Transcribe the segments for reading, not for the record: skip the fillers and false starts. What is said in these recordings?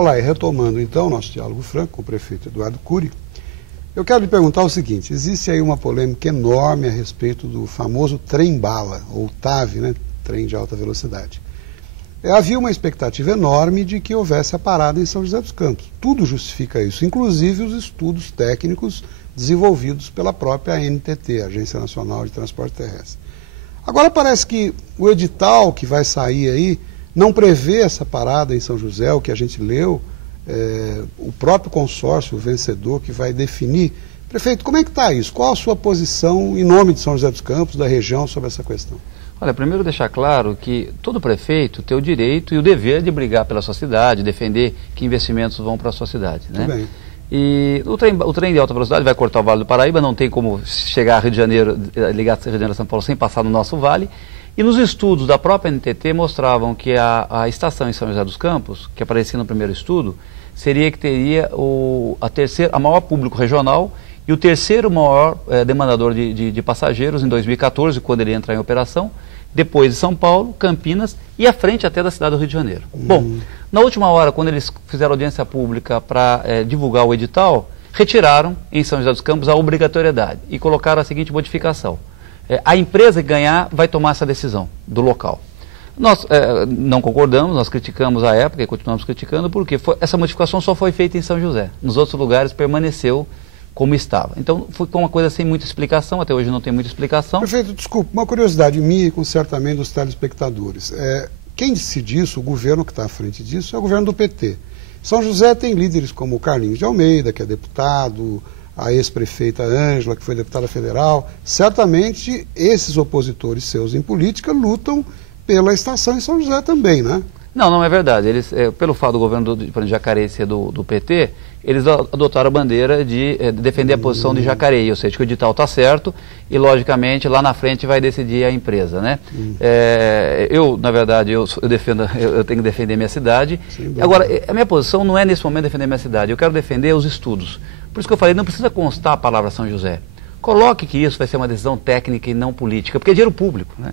Olá, e retomando então nosso diálogo franco com o prefeito Eduardo Cury, eu quero lhe perguntar o seguinte: existe aí uma polêmica enorme a respeito do famoso trem-bala, ou TAV, né, trem de alta velocidade. Havia uma expectativa enorme de que houvesse a parada em São José dos Campos. Tudo justifica isso, inclusive os estudos técnicos desenvolvidos pela própria ANTT, Agência Nacional de Transporte Terrestre. Agora parece que o edital que vai sair aí não prevê essa parada em São José, o que a gente leu, o próprio consórcio, o vencedor, que vai definir. Prefeito, como é que está isso? Qual a sua posição em nome de São José dos Campos, da região, sobre essa questão? Olha, primeiro deixar claro que todo prefeito tem o direito e o dever de brigar pela sua cidade, defender que investimentos vão para a sua cidade, né? Muito bem. E o trem de alta velocidade vai cortar o Vale do Paraíba, não tem como chegar a Rio de Janeiro, ligar Rio de Janeiro a São Paulo sem passar no nosso vale. E nos estudos da própria NTT mostravam que a estação em São José dos Campos, que aparecia no primeiro estudo, seria que teria a maior público regional e o terceiro maior demandador de passageiros em 2014, quando ele entra em operação, depois de São Paulo, Campinas e à frente até da cidade do Rio de Janeiro. Bom, na última hora, quando eles fizeram audiência pública para divulgar o edital, retiraram em São José dos Campos a obrigatoriedade e colocaram a seguinte modificação: a empresa que ganhar vai tomar essa decisão do local. Nós não concordamos, nós criticamos à época e continuamos criticando, porque essa modificação só foi feita em São José. Nos outros lugares permaneceu como estava. Então, foi uma coisa sem muita explicação, até hoje não tem muita explicação. Prefeito, desculpe, uma curiosidade minha e com certamente dos telespectadores. Quem decide isso, o governo que está à frente disso, é o governo do PT. São José tem líderes como o Carlinhos de Almeida, que é deputado, a ex-prefeita Ângela, que foi deputada federal. Certamente, esses opositores seus em política lutam pela estação em São José também, né? Não é verdade. Eles, pelo fato do governo de Jacareí ser do PT, eles adotaram a bandeira de defender a posição de Jacareí, ou seja, que o edital está certo e, logicamente, lá na frente vai decidir a empresa, né? Na verdade, eu tenho que defender minha cidade. Agora, a minha posição não é, nesse momento, defender minha cidade. Eu quero defender os estudos. Por isso que eu falei, não precisa constar a palavra São José. Coloque que isso vai ser uma decisão técnica e não política, porque é dinheiro público, né?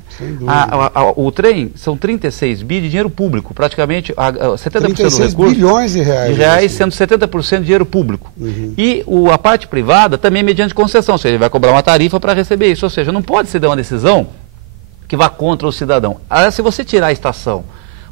O trem são 36 bi de dinheiro público, praticamente 70% do recurso. Bilhões de reais. Sendo 70% de dinheiro público. E a parte privada também é mediante concessão, ou seja, ele vai cobrar uma tarifa para receber isso, ou seja, não pode se dar uma decisão que vá contra o cidadão. Se você tirar a estação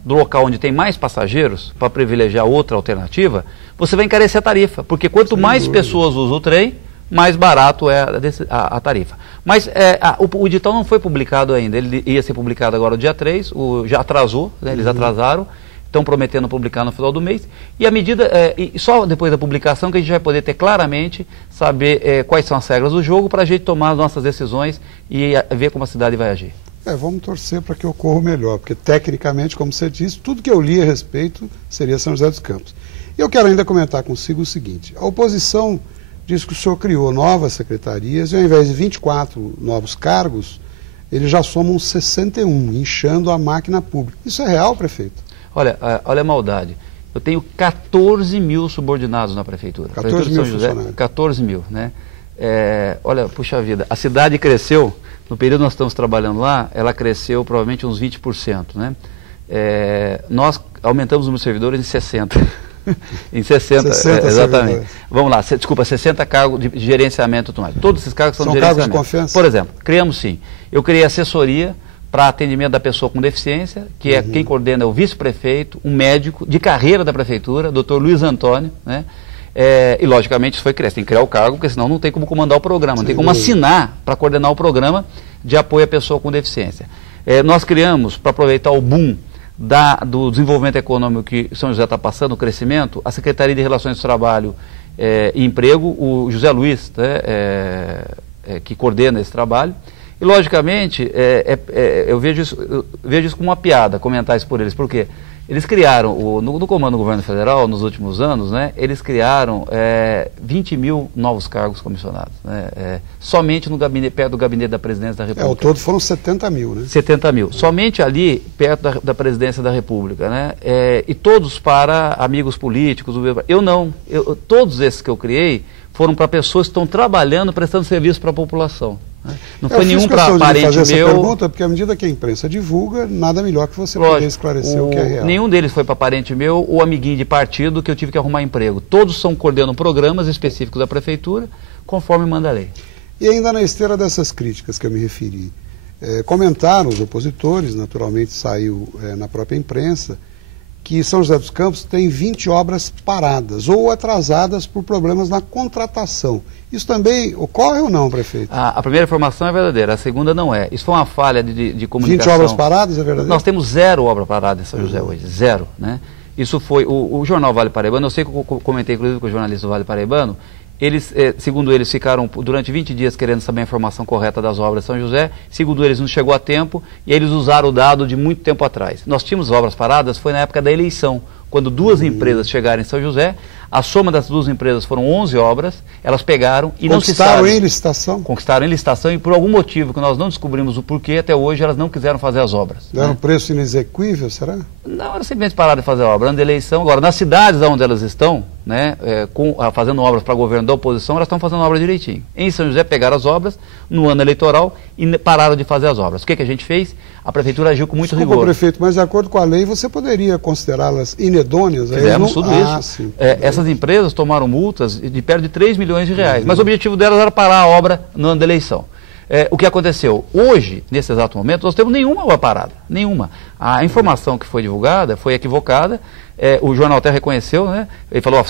do local onde tem mais passageiros, para privilegiar outra alternativa, você vai encarecer a tarifa, porque quanto mais pessoas usam o trem, mais barato é a tarifa. Mas o edital não foi publicado ainda, ele ia ser publicado agora no dia 3, já atrasou, né, eles atrasaram, estão prometendo publicar no final do mês, e a medida, só depois da publicação que a gente vai poder ter claramente, saber quais são as regras do jogo, para a gente tomar as nossas decisões e ver como a cidade vai agir. Vamos torcer para que ocorra o melhor, porque tecnicamente, como você disse, tudo que eu li a respeito seria São José dos Campos. E eu quero ainda comentar consigo o seguinte: a oposição diz que o senhor criou novas secretarias e, ao invés de 24 novos cargos, eles já somam 61, inchando a máquina pública. Isso é real, prefeito? Olha a maldade. Eu tenho 14 mil subordinados na prefeitura. 14 mil funcionários. 14 mil, né? Olha, puxa vida, a cidade cresceu, no período que nós estamos trabalhando lá, ela cresceu provavelmente uns 20%, né? Nós aumentamos os meus servidores em 60%. Em 60 exatamente. Vamos lá, 60 cargos de gerenciamento e tudo mais. Todos esses cargos são de gerenciamento. Cargos de confiança? Por exemplo, criamos sim. Eu criei assessoria para atendimento da pessoa com deficiência, que é quem coordena é o vice-prefeito, um médico de carreira da prefeitura, Dr. Luiz Antônio, né? E logicamente isso foi criado. Tem que criar o cargo, porque senão não tem como comandar o programa, não tem como assinar para coordenar o programa de apoio à pessoa com deficiência. Nós criamos, para aproveitar o boom do desenvolvimento econômico que São José está passando, o crescimento, a Secretaria de Relações do Trabalho e Emprego, o José Luiz, que coordena esse trabalho. E, logicamente, eu vejo isso como uma piada, comentar isso por eles, porque eles criaram, no comando do governo federal, nos últimos anos, né, eles criaram 20 mil novos cargos comissionados, né, somente no gabinete, perto do gabinete da presidência da República. Ao todo foram 70 mil, né? 70 mil, somente ali, perto da presidência da República, né, e todos para amigos políticos. Todos esses que eu criei foram para pessoas que estão trabalhando, prestando serviço para a população. Né? Não foi nenhum para parente fazer meu. Essa pergunta, porque à medida que a imprensa divulga, nada melhor que você poder esclarecer o que é real. Nenhum deles foi para parente meu ou amiguinho de partido que eu tive que arrumar emprego. Todos coordenam programas específicos da prefeitura, conforme manda a lei. E ainda na esteira dessas críticas que eu me referi, comentaram os opositores, naturalmente saiu na própria imprensa, que São José dos Campos tem 20 obras paradas ou atrasadas por problemas na contratação. Isso também ocorre ou não, prefeito? A primeira informação é verdadeira, a segunda não é. Isso foi uma falha de comunicação. 20 obras paradas é verdadeiro? Nós temos 0 obra parada em São José hoje, 0. Né? Isso foi, o jornal Vale Paraibano, eu sei que eu comentei inclusive com o jornalista do Vale Paraibano, eles, segundo eles, ficaram durante 20 dias querendo saber a informação correta das obras de São José. Segundo eles, não chegou a tempo e eles usaram o dado de muito tempo atrás. Nós tínhamos obras paradas, foi na época da eleição, quando 2 empresas chegaram em São José. A soma das 2 empresas foram 11 obras, elas pegaram e não se sabe. Conquistaram em licitação? Conquistaram em licitação e por algum motivo que nós não descobrimos o porquê, até hoje elas não quiseram fazer as obras. Deram preço inexequível, será? Não, elas simplesmente pararam de fazer a obra, ano de eleição. Agora, nas cidades onde elas estão, né, fazendo obras para governo da oposição, elas estão fazendo obra direitinho. Em São José pegaram as obras no ano eleitoral e pararam de fazer as obras. O que a gente fez? A prefeitura agiu com muito rigor. Prefeito, mas de acordo com a lei, você poderia considerá-las inedôneas? Fizemos tudo isso. Essas empresas tomaram multas de perto de 3 milhões de reais, mas o objetivo delas era parar a obra no ano da eleição. O que aconteceu? Hoje, nesse exato momento, nós temos nenhuma obra parada, nenhuma. A informação que foi divulgada foi equivocada, o jornal até reconheceu, né? Ele falou,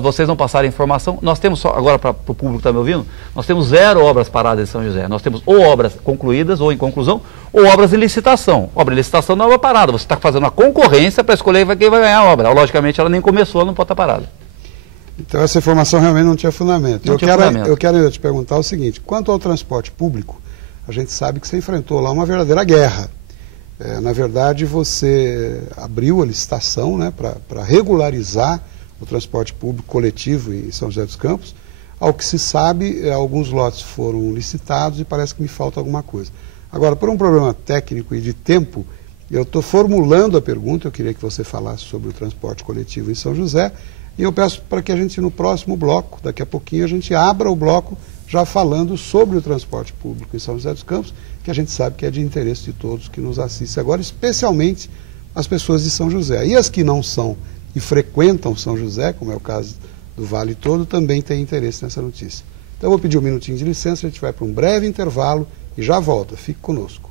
vocês não passaram informação, nós temos só, agora para o público que está me ouvindo, nós temos 0 obras paradas em São José, nós temos ou obras concluídas ou em conclusão, ou obras em licitação. Obra em licitação não é obra parada, você está fazendo uma concorrência para escolher quem vai ganhar a obra. Logicamente ela nem começou, ela não pode estar parada. Então essa informação realmente não tinha fundamento. Não tinha fundamento. Eu quero ainda te perguntar o seguinte, quanto ao transporte público, a gente sabe que você enfrentou lá uma verdadeira guerra. Na verdade, você abriu a licitação, né, para regularizar o transporte público coletivo em São José dos Campos. Ao que se sabe, alguns lotes foram licitados e parece que me falta alguma coisa. Agora, por um problema técnico e de tempo, eu estou formulando a pergunta, eu queria que você falasse sobre o transporte coletivo em São José, e eu peço para que a gente, no próximo bloco, daqui a pouquinho, a gente abra o bloco já falando sobre o transporte público em São José dos Campos, que a gente sabe que é de interesse de todos que nos assistem agora, especialmente as pessoas de São José. E as que não são e frequentam São José, como é o caso do Vale todo, também têm interesse nessa notícia. Então eu vou pedir um minutinho de licença, a gente vai para um breve intervalo e já volta. Fique conosco.